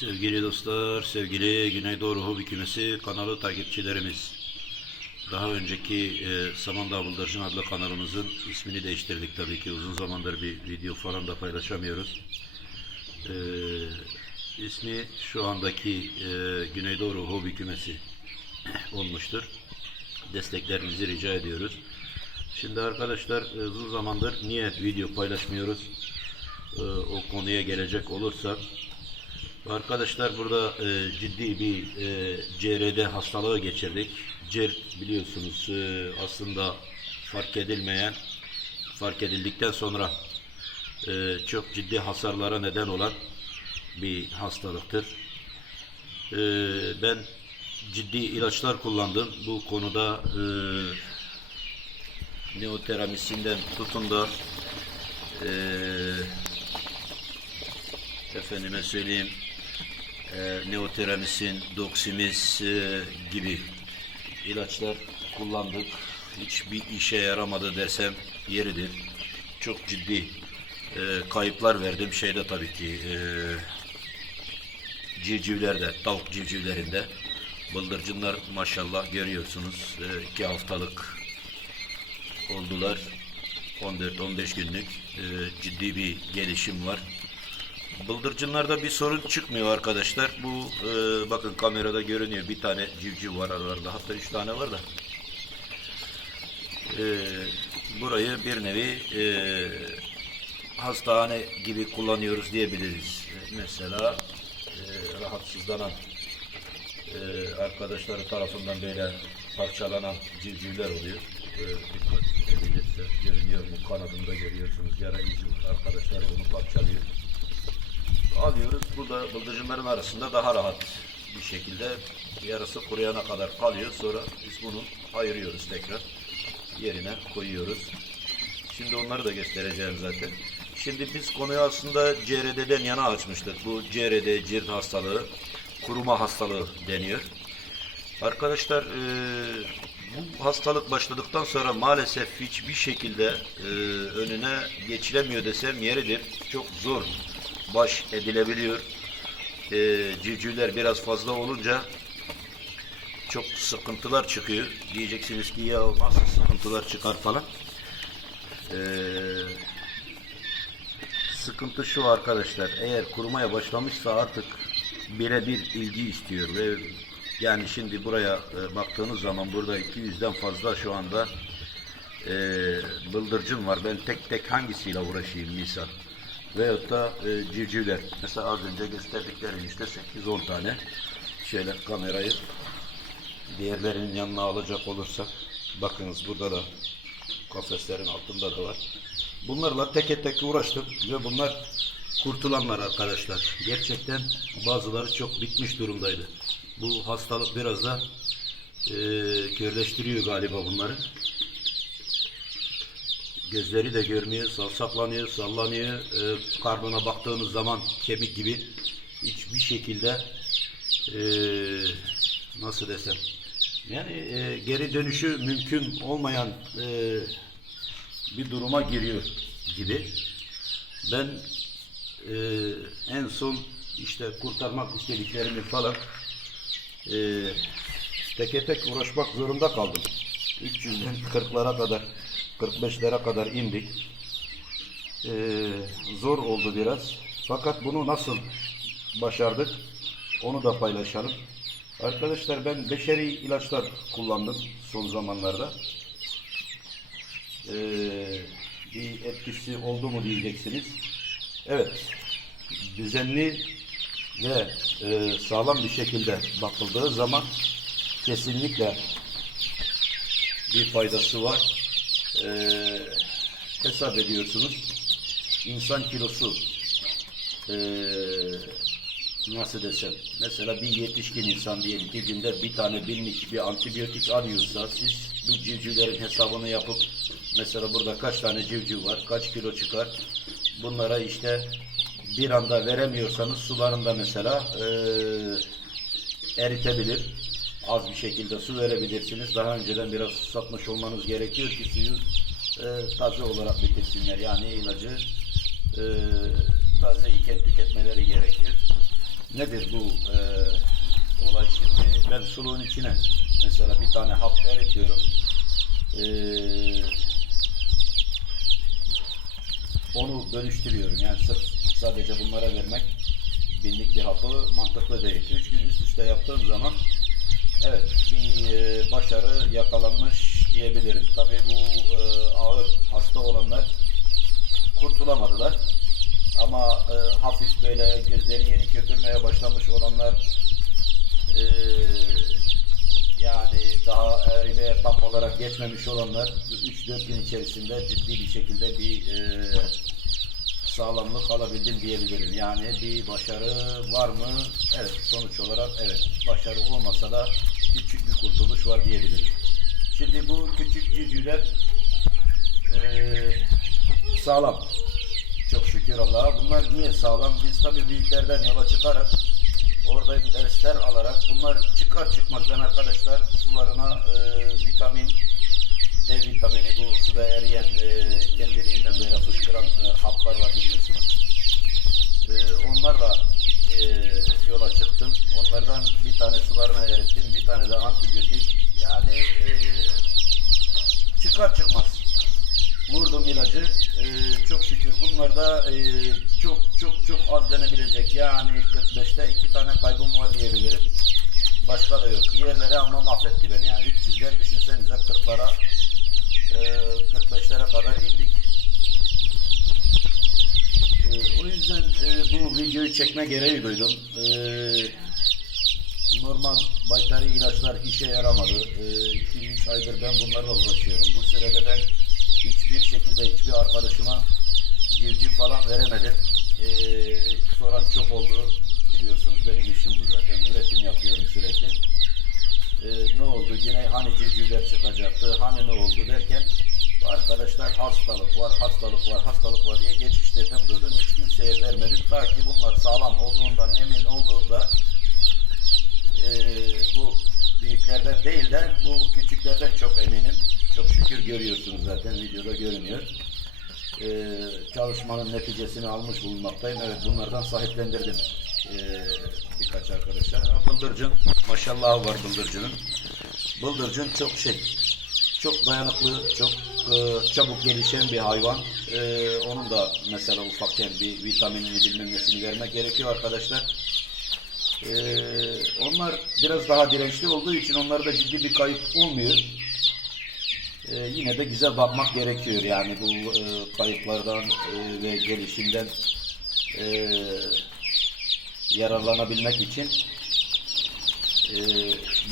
Sevgili dostlar, sevgili Güneydoğu Hobi Kümesi kanalı takipçilerimiz. Daha önceki e, Samandağ Bıldırcın adlı kanalımızın ismini değiştirdik tabii ki. Uzun zamandır bir video falan da paylaşamıyoruz. E, ismi şu andaki e, Güneydoğu Hobi Kümesi olmuştur. Desteklerinizi rica ediyoruz. Şimdi arkadaşlar e, uzun zamandır niye video paylaşmıyoruz? E, o konuya gelecek olursa Arkadaşlar burada e, ciddi bir e, CRD hastalığı geçirdik. CIRT biliyorsunuz e, aslında fark edilmeyen, fark edildikten sonra e, çok ciddi hasarlara neden olan bir hastalıktır. E, ben ciddi ilaçlar kullandım. Bu konuda e, neoteramisinden tutun da e, efendime söyleyeyim e, neoteramisin, doksimiz e, gibi ilaçlar kullandık. Hiçbir işe yaramadı desem yeridir. Çok ciddi e, kayıplar verdim. Şeyde tabii ki e, civcivlerde, tavuk civcivlerinde. Bıldırcınlar maşallah görüyorsunuz. E, iki haftalık oldular. 14-15 günlük e, ciddi bir gelişim var. Bıldırcınlarda bir sorun çıkmıyor arkadaşlar. Bu e, bakın kamerada görünüyor. Bir tane civciv var aralarında. Hatta üç tane var da. E, burayı bir nevi e, hastane gibi kullanıyoruz diyebiliriz. Mesela e, rahatsızlanan e, arkadaşları tarafından böyle parçalanan civcivler oluyor. E, dikkat edilirse görünüyor mu kanadında görüyorsunuz. Yara izi arkadaşlar onu parçalıyor alıyoruz. Burada bıldırcınların arasında daha rahat bir şekilde yarısı kuruyana kadar kalıyor. Sonra biz bunu ayırıyoruz tekrar. Yerine koyuyoruz. Şimdi onları da göstereceğim zaten. Şimdi biz konuyu aslında CRD'den yana açmıştık. Bu CRD, cilt hastalığı, kuruma hastalığı deniyor. Arkadaşlar e, bu hastalık başladıktan sonra maalesef hiçbir şekilde e, önüne geçilemiyor desem yeridir. Çok zor baş edilebiliyor. E, civcivler biraz fazla olunca çok sıkıntılar çıkıyor. Diyeceksiniz ki ya nasıl sıkıntılar çıkar falan. E, sıkıntı şu arkadaşlar. Eğer kurumaya başlamışsa artık birebir ilgi istiyor ve yani şimdi buraya e, baktığınız zaman burada 200'den fazla şu anda e, bıldırcın var. Ben tek tek hangisiyle uğraşayım misal veyahut da e, civcivler. Mesela az önce gösterdiklerim işte 8-10 tane. Şöyle kamerayı diğerlerinin yanına alacak olursak bakınız burada da kafeslerin altında da var. Bunlarla tek tek uğraştım ve bunlar kurtulanlar arkadaşlar. Gerçekten bazıları çok bitmiş durumdaydı. Bu hastalık biraz da e, körleştiriyor galiba bunları. Gözleri de görmüyor, savsaklanıyor, sallanıyor. E, karnına baktığınız zaman kemik gibi hiçbir şekilde e, nasıl desem yani e, geri dönüşü mümkün olmayan e, bir duruma giriyor gibi. Ben e, en son işte kurtarmak istediklerimi falan e, teke tek uğraşmak zorunda kaldım. 300'den 40'lara kadar 45'lere kadar indik. Ee, zor oldu biraz. Fakat bunu nasıl başardık? Onu da paylaşalım. Arkadaşlar ben beşeri ilaçlar kullandım son zamanlarda. Ee, bir etkisi oldu mu diyeceksiniz. Evet. Düzenli ve e, sağlam bir şekilde bakıldığı zaman kesinlikle bir faydası var e, hesap ediyorsunuz. İnsan kilosu e, nasıl desem mesela bir yetişkin insan diyelim ki günde bir tane binlik bir antibiyotik alıyorsa siz bu civcivlerin hesabını yapıp mesela burada kaç tane civciv var kaç kilo çıkar bunlara işte bir anda veremiyorsanız sularında mesela e, eritebilir az bir şekilde su verebilirsiniz. Daha önceden biraz satmış olmanız gerekiyor ki suyu e, taze olarak bitirsinler. Yani ilacı e, taze iken tüketmeleri gerekiyor. Nedir bu e, olay şimdi? Ben suluğun içine mesela bir tane hap eritiyorum. E, onu dönüştürüyorum. Yani sırf sadece bunlara vermek binlik bir hapı mantıklı değil. Üç gün üst üste yaptığım zaman evet bir e, başarı yakalanmış diyebilirim. Tabii bu e, ağır hasta olanlar kurtulamadılar. Ama e, hafif böyle gözleri yeni köpürmeye başlamış olanlar e, yani daha eğriliğe tam olarak geçmemiş olanlar 3-4 gün içerisinde ciddi bir şekilde bir e, sağlamlık alabildim diyebilirim. Yani bir başarı var mı? Evet. Sonuç olarak evet. Başarı olmasa da küçük bir kurtuluş var diyebilirim. Şimdi bu küçük cücüler eee sağlam. Çok şükür Allah'a. Bunlar niye sağlam? Biz tabii büyüklerden yola çıkarak orada dersler alarak bunlar çıkar çıkmaz ben arkadaşlar sularına eee, vitamin D vitamini bu suda eriyen e, kendiliğinden böyle fışkıran e, haplar var biliyorsunuz. E, onlarla e, yola çıktım. Onlardan bir tane sularına erittim, bir tane de antibiyotik. Yani e, çıkar çıkmaz vurdum ilacı. E, çok şükür bunlarda e, çok çok çok az denebilecek. Yani 45'te iki tane kaybım var diyebilirim. Başka da yok. Yerleri ama mahvetti beni. Yani 300'den düşünsenize 40'lara e, 45'lere kadar indik. E, o yüzden e, bu videoyu çekme gereği duydum. E, normal baytari ilaçlar işe yaramadı. 2-3 aydır ben bunlarla uğraşıyorum. Bu sürede ben hiçbir şekilde hiçbir arkadaşıma civciv falan veremedim. E, soran çok oldu. Biliyorsunuz benim işim bu zaten. Üretim yapıyorum sürekli e, ne oldu yine hani civcivler çıkacaktı hani ne oldu derken arkadaşlar hastalık var hastalık var hastalık var diye geçiştirdim durdum hiç kimseye vermedim ta ki bunlar sağlam olduğundan emin olduğumda e, bu büyüklerden değil de bu küçüklerden çok eminim çok şükür görüyorsunuz zaten videoda görünüyor e, çalışmanın neticesini almış bulunmaktayım. Evet bunlardan sahiplendirdim e, birkaç arkadaşa. Bıldırcın maşallah var bıldırcının. Bıldırcın çok şey çok dayanıklı, çok e, çabuk gelişen bir hayvan. E, onun da mesela ufakken bir vitaminini bilmem nesini vermek gerekiyor arkadaşlar. E, onlar biraz daha dirençli olduğu için onlarda ciddi bir kayıp olmuyor. Ee, yine de güzel bakmak gerekiyor yani bu e, kayıplardan e, ve gelişinden e, yararlanabilmek için e,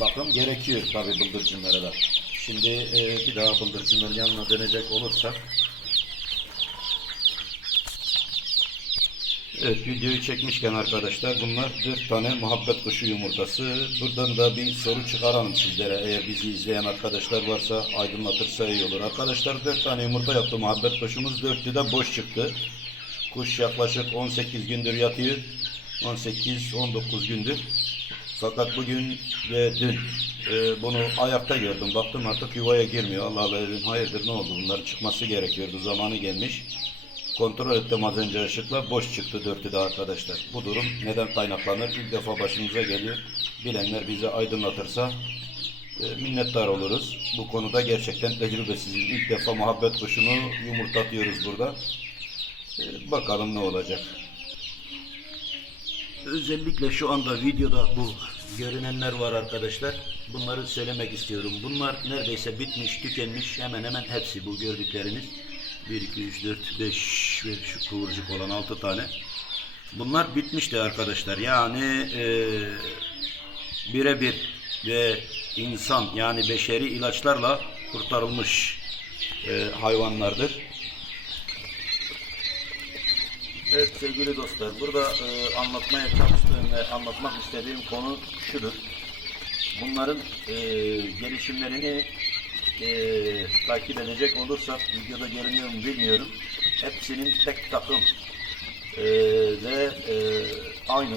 bakım gerekiyor tabi bıldırcınlara da. Şimdi e, bir daha bıldırcınların yanına dönecek olursak Evet videoyu çekmişken arkadaşlar bunlar 4 tane muhabbet kuşu yumurtası. Buradan da bir soru çıkaralım sizlere. Eğer bizi izleyen arkadaşlar varsa aydınlatırsa iyi olur. Arkadaşlar 4 tane yumurta yaptı muhabbet kuşumuz. 4'ü de boş çıktı. Kuş yaklaşık 18 gündür yatıyor. 18-19 gündür. Fakat bugün ve dün e, bunu ayakta gördüm. Baktım artık yuvaya girmiyor. Allah Allah dedim hayırdır ne oldu bunların çıkması gerekiyordu. Zamanı gelmiş. Kontrol ettim az önce ışıkla boş çıktı dörtü de arkadaşlar. Bu durum neden kaynaklanır? İlk defa başımıza geliyor. Bilenler bize aydınlatırsa e, minnettar oluruz. Bu konuda gerçekten tecrübesiziz. İlk defa muhabbet kuşunu yumurtlatıyoruz burada. E, bakalım ne olacak. Özellikle şu anda videoda bu görünenler var arkadaşlar. Bunları söylemek istiyorum. Bunlar neredeyse bitmiş, tükenmiş. Hemen hemen hepsi bu gördükleriniz. 1, 2, 3, 4, 5 ve şu kıvırcık olan 6 tane. Bunlar bitmişti arkadaşlar. Yani e, birebir ve insan yani beşeri ilaçlarla kurtarılmış e, hayvanlardır. Evet sevgili dostlar, burada e, anlatmaya çalıştığım ve anlatmak istediğim konu şudur. Bunların e, gelişimlerini e, takip edecek olursak, videoda görünüyor mu bilmiyorum. Hepsinin tek takım e, ve e, aynı